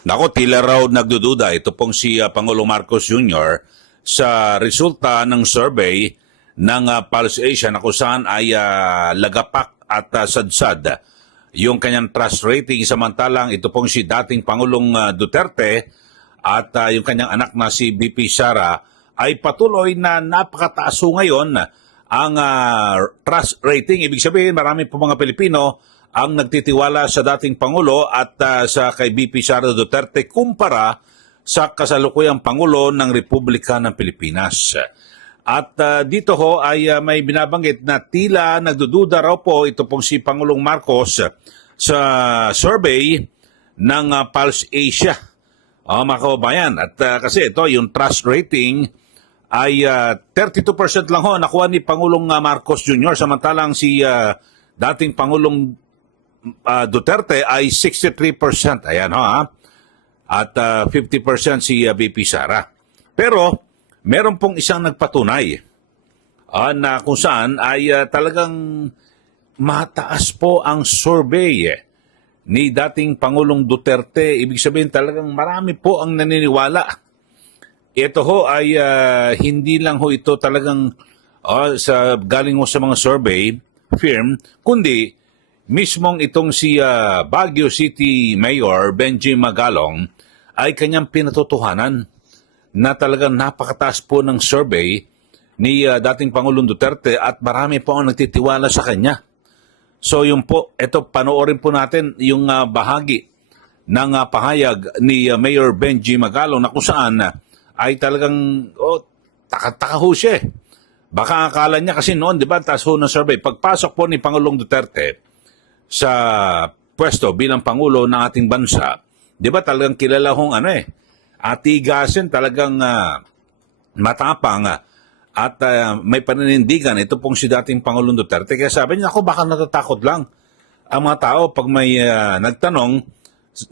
Nako, tila raw nagdududa ito pong si Pangulong Marcos Jr. sa resulta ng survey ng Pulse Asia na kung saan ay lagapak at sadsad yung kanyang trust rating, samantalang ito pong si dating Pangulong Duterte at yung kanyang anak na si BP Sara ay patuloy na napakataas ngayon ang trust rating. Ibig sabihin, marami po mga Pilipino ang nagtitiwala sa dating Pangulo at sa kay BP Sara Duterte kumpara sa kasalukuyang Pangulo ng Republika ng Pilipinas. At dito ho ay may binabanggit na tila nagdududa raw po ito pong si Pangulong Marcos sa survey ng Pulse Asia. Mga kababayan, at kasi ito yung trust rating ay 32% lang ho nakuha ni Pangulong Marcos Jr. samantalang si dating Pangulong Duterte ay 63%. Ayan ho ha. At 50% si BP Sara. Pero meron pong isang nagpatunay na kung saan ay talagang mataas po ang survey ni dating Pangulong Duterte. Ibig sabihin talagang marami po ang naniniwala. Ito ho ay hindi lang ho ito talagang galing ho sa mga survey firm, kundi mismong itong si Baguio City Mayor Benji Magalong ay kanyang pinatotohanan na talagang napakataas po ng survey ni dating Pangulong Duterte at marami po ang nagtitiwala sa kanya. So yun po, ito panoorin po natin yung bahagi ng pahayag ni Mayor Benji Magalong na kung saan ay talagang taka-taka ho siya. Baka akala niya kasi noon, di ba, taas ho ng survey. Pagpasok po ni Pangulong Duterte sa pwesto bilang Pangulo ng ating bansa, di ba talagang kilala hong atigasin, talagang matapang at may paninindigan. Ito pong si dating Pangulong Duterte. Kaya sabi niya, ako baka natatakot lang ang mga tao pag may nagtanong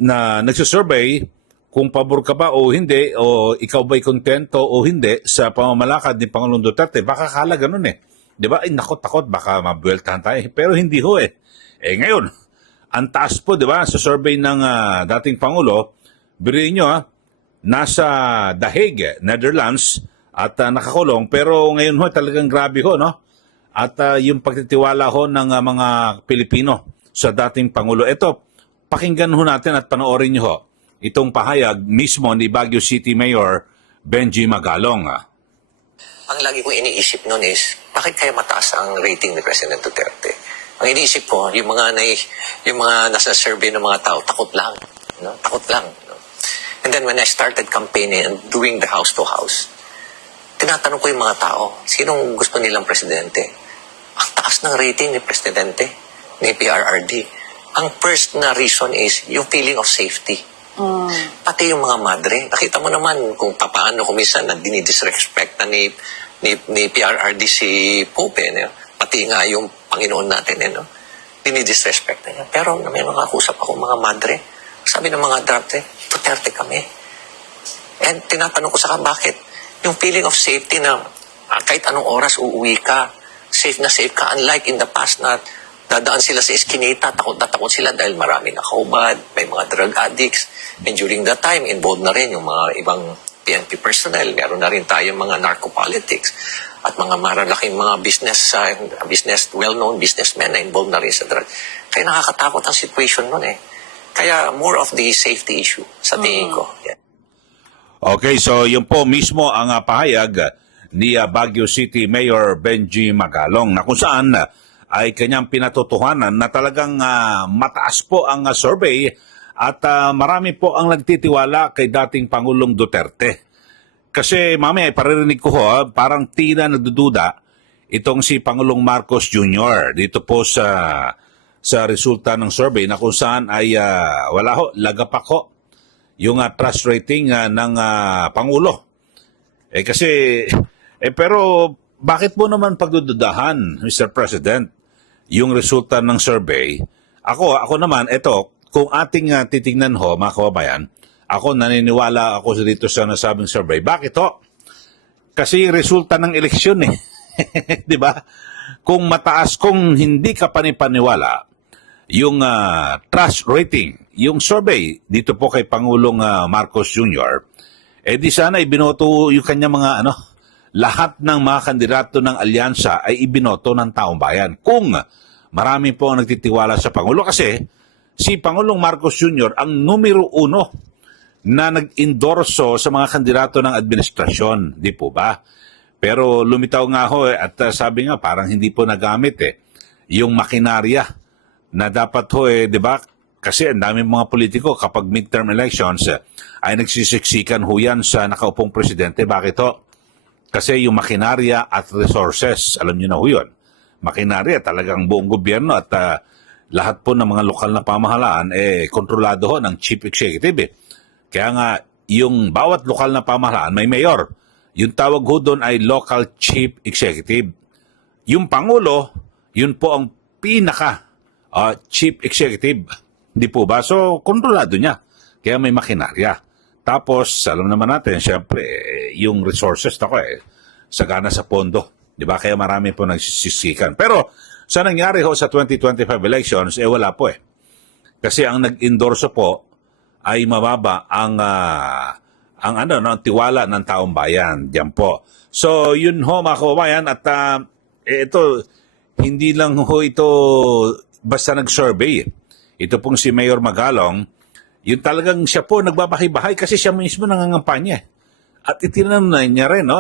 na nagsisurvey kung pabor ka ba o hindi, o ikaw ba'y kontento o hindi sa pamamalakad ni Pangulong Duterte. Baka kala ganun Di ba? Ay, takot, baka mabueltahan tayo. Pero hindi ho ngayon, ang taas po, di ba, sa survey ng dating Pangulo, biriin nyo, nasa The Hague, Netherlands, at nakakulong. Pero ngayon ho, talagang grabe ho, no? At yung pagtitiwala ho ng mga Pilipino sa dating Pangulo. Ito, pakinggan ho natin at panoorin nyo ho itong pahayag mismo ni Baguio City Mayor Benji Magalong. Ang lagi kong iniisip noon is, bakit kaya mataas ang rating ni President Duterte? Ang iniisip ko, yung mga nasa survey ng mga tao, takot lang. No? Takot lang. No? And then when I started campaigning and doing the house to house, tinatanong ko yung mga tao, sinong gusto nilang presidente? Ang taas ng rating ni Presidente, ni PRRD. Ang first na reason is yung feeling of safety. Pati yung mga madre. Nakita mo naman kung paano kumisan na dinidisrespect na ni PRRD si Pope. Pati nga yung Panginoon natin, dinidisrespect na niya. Pero may makakusap ako mga madre. Sabi ng mga Duterte kami. And tinatanong ko sa bakit? Yung feeling of safety na kahit anong oras uuwi ka, safe na safe ka. Unlike in the past na dadaan sila sa eskinita, takot na takot sila dahil marami nakaubad, may mga drug addicts. And during that time, involved na rin yung mga ibang PNP personnel. Meron na rin tayong mga narcopolitics at mga maralaking mga well-known businessmen na involved na rin sa drug. Kaya nakakatakot ang situation nun Kaya more of the safety issue sa tingin ko. Yeah. Okay, so yun po mismo ang pahayag ni Baguio City Mayor Benji Magalong na kung saan ay kanyang pinatotohanan na talagang mataas po ang survey at marami po ang nagtitiwala kay dating Pangulong Duterte. Kasi mamaya paririnig ko parang tila nagdududa itong si Pangulong Marcos Jr. dito po sa resulta ng survey na kung saan ay lagapak ho yung trust rating ng Pangulo. Pero bakit mo naman pagdududahan, Mr. President, yung resulta ng survey? Ako naman, kung ating titingnan mga kababayan, ako naniniwala ako dito sa nasabing survey. Bakit Kasi resulta ng eleksyon 'Di ba? Kung mataas, kung hindi ka panipaniwala, yung trust rating, yung survey dito po kay Pangulong Marcos Jr., di sana ibinoto yung kanya mga lahat ng mga kandidato ng alyansa ay ibinoto ng taong bayan. Kung marami po ang nagtitiwala sa Pangulo kasi si Pangulong Marcos Jr. ang numero 1 na nag-endorso sa mga kandidato ng administrasyon, di po ba? Pero lumitaw nga ho at sabi nga parang hindi po nagamit yung makinarya na dapat ho di ba? Kasi ang daming mga politiko kapag midterm elections ay nagsisiksikan ho yan sa nakaupong presidente. Bakit ho? Kasi yung makinarya at resources, alam niyo na ho yun. Makinarya talagang buong gobyerno at lahat po ng mga lokal na pamahalaan kontrolado ho ng chief executive. Kaya nga yung bawat lokal na pamahalaan may mayor. Yung tawag ho doon ay local chief executive. Yung Pangulo, yun po ang pinaka chief executive. Hindi po ba? So, kontrolado niya. Kaya may makinarya. Tapos, alam naman natin, syempre, yung resources sagana sa pondo. Di ba? Kaya marami po nagsisiksikan. Pero, sa nangyari ho sa 2025 elections, wala po Kasi ang nag-endorso po ay mababa ang tiwala ng taong bayan. Diyan po. So, yun ho mga kababayan at ito, hindi lang ho ito basta nag-survey. Ito pong si Mayor Magalong, yun talagang siya po nagbabahay-bahay kasi siya mismo nangangampanya. At itinanong niya rin,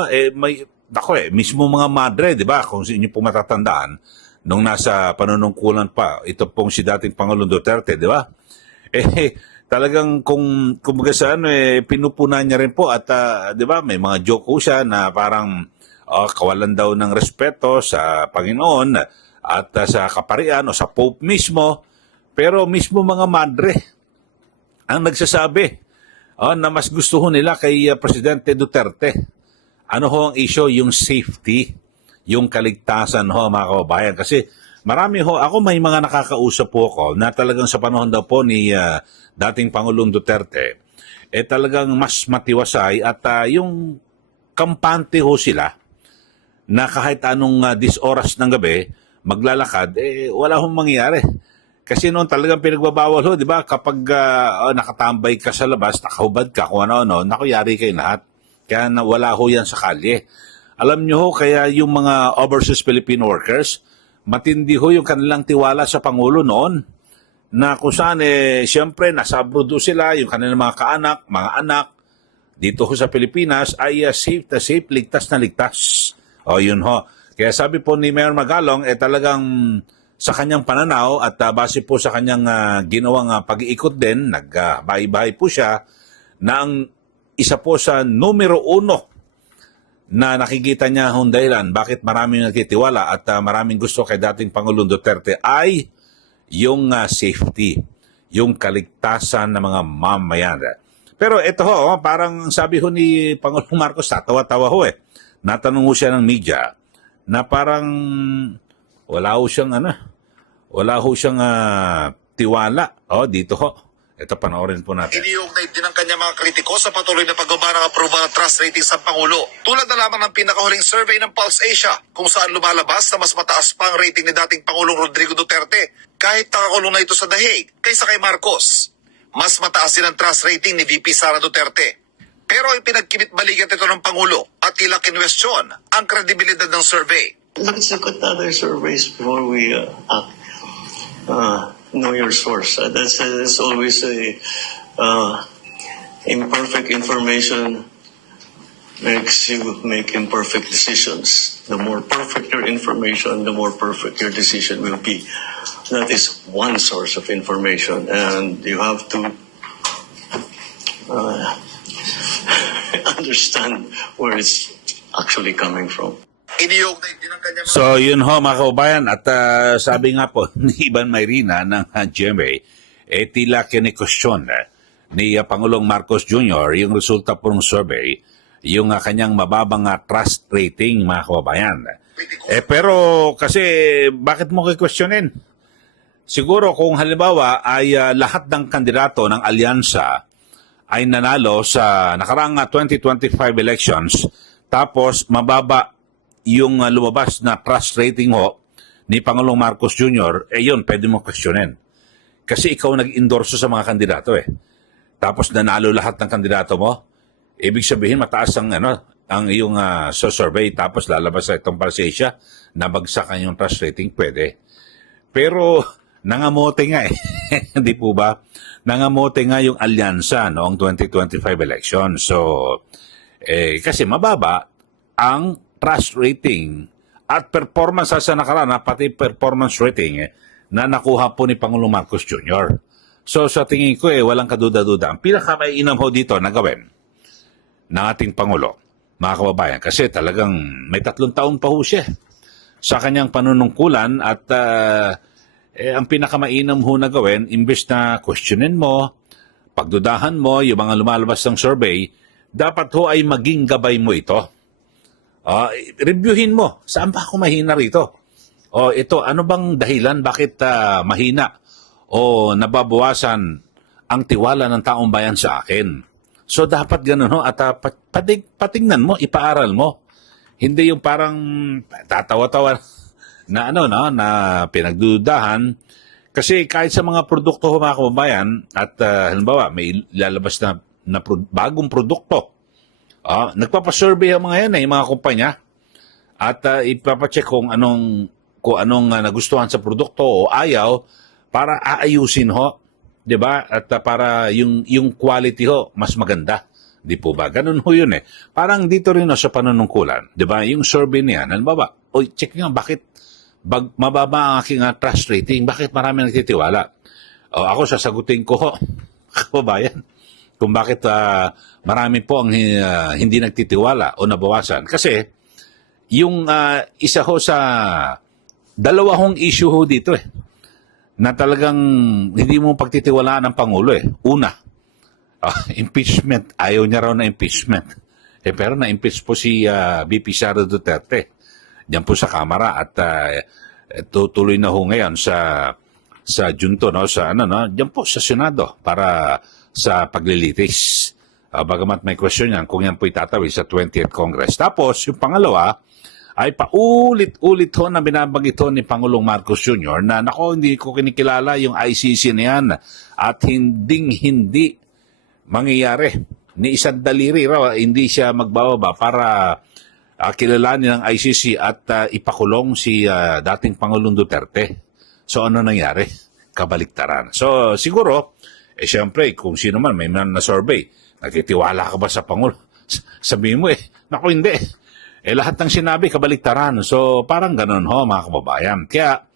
mismo mga madre, di ba? Kung inyo po matatandaan, nung nasa panunungkulan pa, ito pong si dating Pangulong Duterte, di ba? Talagang kung pinupunan niya rin po at di ba may mga joke po siya na parang kawalan daw ng respeto sa Panginoon at sa kaparian o sa Pope mismo, pero mismo mga madre ang nagsasabi na mas gusto ho nila kay Presidente Duterte. Ano ho ang issue? Yung safety, yung kaligtasan ho mga kababayan. Kasi marami ho, ako may mga nakakausap po ako na talagang sa panahon daw po ni dating Pangulong Duterte, talagang mas matiwasay at yung kampante ho sila na kahit anong oras ng gabi, maglalakad, wala hong mangyayari. Kasi noon talagang pinagbabawal ho, di ba? Kapag nakatambay ka sa labas, nakahubad ka, kung ano-ano, nakuyari kayo lahat. Kaya wala ho yan sa kalye. Alam nyo ho, kaya yung mga overseas Philippine workers, matindi ho yung kanilang tiwala sa Pangulo noon. Na kung saan, siyempre, nasa abroad sila, yung kanilang mga kaanak, mga anak, dito ho sa Pilipinas, ay safe na safe, ligtas na ligtas. O yun ho. Kaya sabi po ni Mayor Magalong, talagang sa kanyang pananaw at base po sa kanyang ginawang pag-iikot din, nagbahay-bahay po siya, na ang isa po sa numero 1 na nakikita niya hong dahilan bakit maraming nagtitiwala at maraming gusto kay dating Pangulong Duterte ay yung safety, yung kaligtasan ng mga mamayan. Pero ito ho, parang sabi ho ni Pangulong Marcos, tatawa-tawa ho Natanong ho siya ng media na parang wala ho siyang tiwala. Dito ho. Ito, panoorin po natin. Iniugnay din ng kanya mga kritiko sa patuloy na pagbaba ng approval ng trust rating sa Pangulo. Tulad na lamang ng pinakahuling survey ng Pulse Asia, kung saan lumalabas na mas mataas pa ang rating ni dating Pangulong Rodrigo Duterte kahit nakakulong na ito sa The Hague kaysa kay Marcos. Mas mataas din ang trust rating ni VP Sara Duterte. Pero ipinagkimit-balikat ito ng Pangulo at tila kinwestiyon ang kredibilidad ng survey. Let's look at other surveys before we act. Know your source. That's always imperfect information makes you make imperfect decisions. The more perfect your information, the more perfect your decision will be. That is one source of information, and you have to understand where it's actually coming from. Iniugnay din ng kanya mga So, yun ho mga kaubayan. At sabi nga po ni Ivan Mayrina ng GMA, tila kinikwestiyon ni Pangulong Marcos Jr. yung resulta po ng survey, yung kanyang mababang trust rating mga kaubayan. Pero kasi bakit mo kikwestiyonin? Siguro kung halimbawa ay lahat ng kandidato ng alyansa ay nanalo sa nakaraang 2025 elections, tapos mababa yung lumabas na trust rating ho ni Pangulong Marcos Jr., yun, pwede mo questionin. Kasi ikaw nag-endorso sa mga kandidato eh. Tapos nanalo lahat ng kandidato mo. Ibig sabihin mataas ang iyong sa survey, tapos lalabas sa itong Pulse Asia na bagsakan yung trust rating, pwede. Pero nangamote nga eh. Hindi po ba? Nangamote nga yung alyansa noong 2025 election. So, kasi mababa ang trust rating at performance sa nakaraan, pati performance rating na nakuha po ni Pangulong Marcos Jr. So sa tingin ko walang kaduda-duda. Ang pinakamaiinam ho dito na gawin ng ating Pangulo, mga kababayan, kasi talagang may 3 taon pa ho siya sa kanyang panunungkulan at ang pinakamainam ho na gawin, imbes na questionin mo, pagdudahan mo yung mga lumalabas ng survey, dapat ho ay maging gabay mo ito. Reviewin mo, saan ba ako mahina rito? Ito, ano bang dahilan bakit mahina o nababawasan ang tiwala ng taong bayan sa akin? So dapat ganun ho, at patingnan mo, ipaaral mo. Hindi yung parang tatawa-tawa na na pinagdudahan. Kasi kahit sa mga produkto ho, mga kababayan, at halimbawa may lalabas na bagong produkto, nagpapasurvey ang mga yan yung mga kumpanya, at ipapacheck kung anong nagustuhan sa produkto o ayaw para aayusin ho, 'di ba? At para yung quality ho mas maganda. Di po ba? Ganun ho yun eh. Parang dito rin sa panunungkulan, 'di ba? Yung survey niya, halimbawa, check nga bakit mababa ang aking trust rating, bakit marami nagtitiwala? Ako sasagutin ko ho, kababayan, kung bakit marami po ang hindi nagtitiwala o nabawasan. Kasi yung isa ho sa dalawa hong issue ho dito na talagang hindi mo pagtitiwalaan ng Pangulo Una, impeachment. Ayaw niya raw na impeachment. Pero na-impeach po si VP Sara Duterte diyan po sa Kamara at tutuloy na ho ngayon sa Junto, diyan po sa Senado para sa paglilitis. Bagamat may question yan kung yan po itatawid sa 20th Congress. Tapos yung pangalawa ay paulit-ulit ho na binabanggit ho ni Pangulong Marcos Jr. na hindi ko kinikilala yung ICC na yan at hindi mangyayari. Ni isang daliri raw, hindi siya magbababa para kilalanin ng ICC at ipakulong si dating Pangulong Duterte. So ano nangyari? Kabaliktaran. So siguro, siyempre, kung sino man may na-survey, nagtitiwala ka ba sa Pangulo? Sabihin mo naku hindi. Lahat ng sinabi, kabaliktaran. So, parang ganun ho, mga kababayan. Kaya,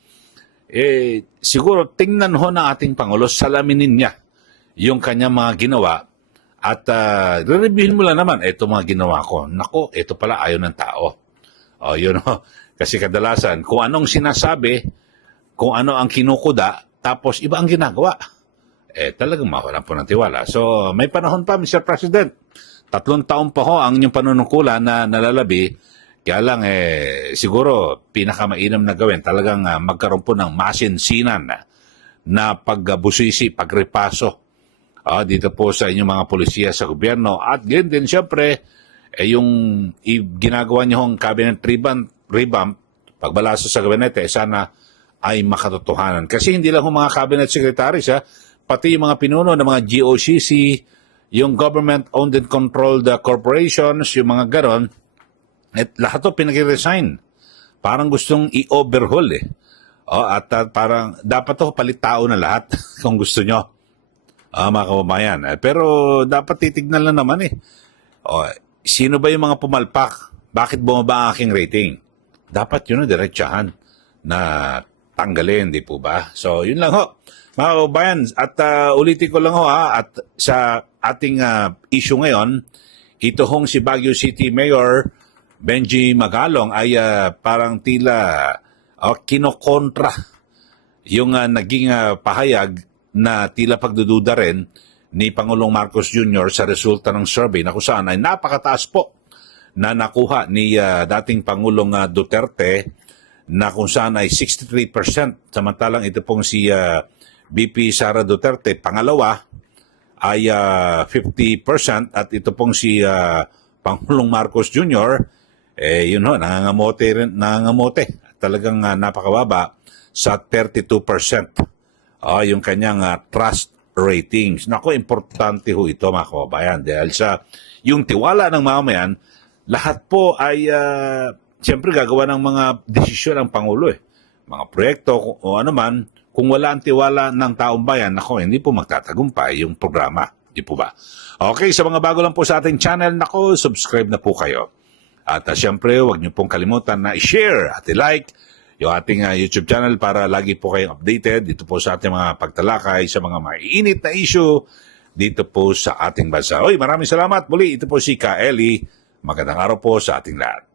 siguro, tingnan ho ng ating Pangulo, salaminin niya yung kanyang mga ginawa at re-reviewin mo lang naman, ito mga ginawa ko. Naku, ito pala ayaw ng tao. Yun ho. Kasi kadalasan, kung anong sinasabi, kung ano ang kinukuda, tapos iba ang ginagawa. Talagang mawalan po ng tiwala. So, may panahon pa, Mr. President. 3 taon pa ho ang inyong panunungkulan na nalalabi. Kaya lang, siguro, pinakamainam na gawin, talagang magkaroon po ng masinsinan na pagbusisi, pagrepaso dito po sa inyong mga polisiya sa gobyerno. At ganyan din, siyempre, yung ginagawa niyo hong cabinet revamp, pagbalaso sa gabinete, sana ay makatotohanan. Kasi hindi lang mga cabinet secretaries, pati yung mga pinuno ng mga GOCC, yung government-owned and controlled corporations, yung mga garon, lahat to pinag-resign. Parang gustong i-overhaul at parang dapat to palit tao na lahat kung gusto nyo, mga kababayan. Pero dapat titignan lang naman sino ba yung mga pumalpak? Bakit bumaba ang aking rating? Dapat yun diretsahan na tanggalin, di po ba? So, yun lang ho. Mga kababayan, at ulitin ko lang ho at sa ating issue ngayon, ito hong si Baguio City Mayor Benji Magalong ay parang tila kinokontra yung naging pahayag na tila pagdududa rin ni Pangulong Marcos Jr. sa resulta ng survey na kung saan ay napakataas po na nakuha ni dating Pangulong Duterte na kung saan ay 63%, samantalang ito pong si VP Sara Duterte, pangalawa, ay 50% at ito pong si Pangulong Marcos Jr., yun ho, nangangamote. Talagang napakababa sa 32%. yung kanyang trust ratings. Nako, importante ho ito mga kababayan dahil sa yung tiwala ng mamamayan, lahat po ay siyempre gagawa ng mga desisyon ang Pangulo Mga proyekto o ano man, kung wala ang tiwala ng taong bayan, nako, hindi po magtatagumpay yung programa. Di po ba? Okay, sa mga bago lang po sa ating channel, nako, subscribe na po kayo. At siyempre, huwag niyo pong kalimutan na i-share at i-like yung ating YouTube channel para lagi po kayong updated dito po sa ating mga pagtalakay sa mga maiinit na issue dito po sa ating bansa. Maraming salamat muli. Ito po si Ka Eli. Magandang araw po sa ating lahat.